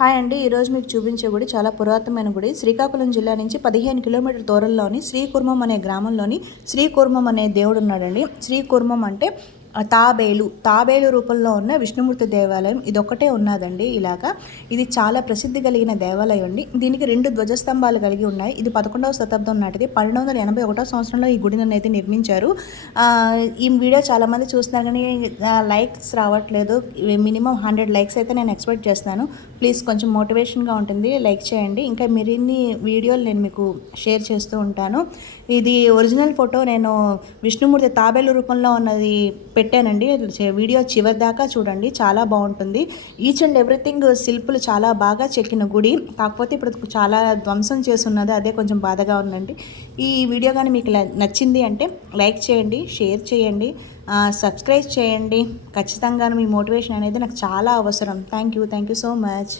Hi అండి, ఈరోజు మీకు చూపించే గుడి చాలా పురాతనమైన గుడి. శ్రీకాకుళం జిల్లా నుంచి 15 కిలోమీటర్ల దూరంలోని శ్రీకుర్మం అనే గ్రామంలోని శ్రీకుర్మం అనే దేవుడు ఉన్నాడండి. శ్రీకుర్మం అంటే తాబేలు రూపంలో ఉన్న విష్ణుమూర్తి దేవాలయం ఇదొక్కటే ఉన్నదండి. ఇలాగా ఇది చాలా ప్రసిద్ధి కలిగిన దేవాలయం అండి. దీనికి 2 ధ్వజస్తంభాలు కలిగి ఉన్నాయి. ఇది 11వ శతాబ్దం నాటిది. 1281వ సంవత్సరంలో ఈ గుడిని అయితే నిర్మించారు. ఈ వీడియో చాలామంది చూస్తున్నారు కానీ లైక్స్ రావట్లేదు. మినిమం 100 లైక్స్ అయితే నేను ఎక్స్పెక్ట్ చేస్తాను. ప్లీజ్ కొంచెం మోటివేషన్గా ఉంటుంది, లైక్ చేయండి. ఇంకా మరిన్ని వీడియోలు నేను మీకు షేర్ చేస్తూ ఉంటాను. ఇది ఒరిజినల్ ఫోటో నేను విష్ణుమూర్తి తాబేలు రూపంలో ఉన్నది పెట్టానండి. వీడియో చివరి దాకా చూడండి, చాలా బాగుంటుంది. ఈచ్ అండ్ ఎవ్రీథింగ్ శిల్పులు చాలా బాగా చెక్కిన గుడి. కాకపోతే ఇప్పుడు చాలా ధ్వంసం చేస్తున్నది, అదే కొంచెం బాధగా ఉందండి. ఈ వీడియో కానీ మీకు నచ్చింది అంటే లైక్ చేయండి, షేర్ చేయండి, సబ్స్క్రైబ్ చేయండి. ఖచ్చితంగా మీ మోటివేషన్ అనేది నాకు చాలా అవసరం. Thank you so much.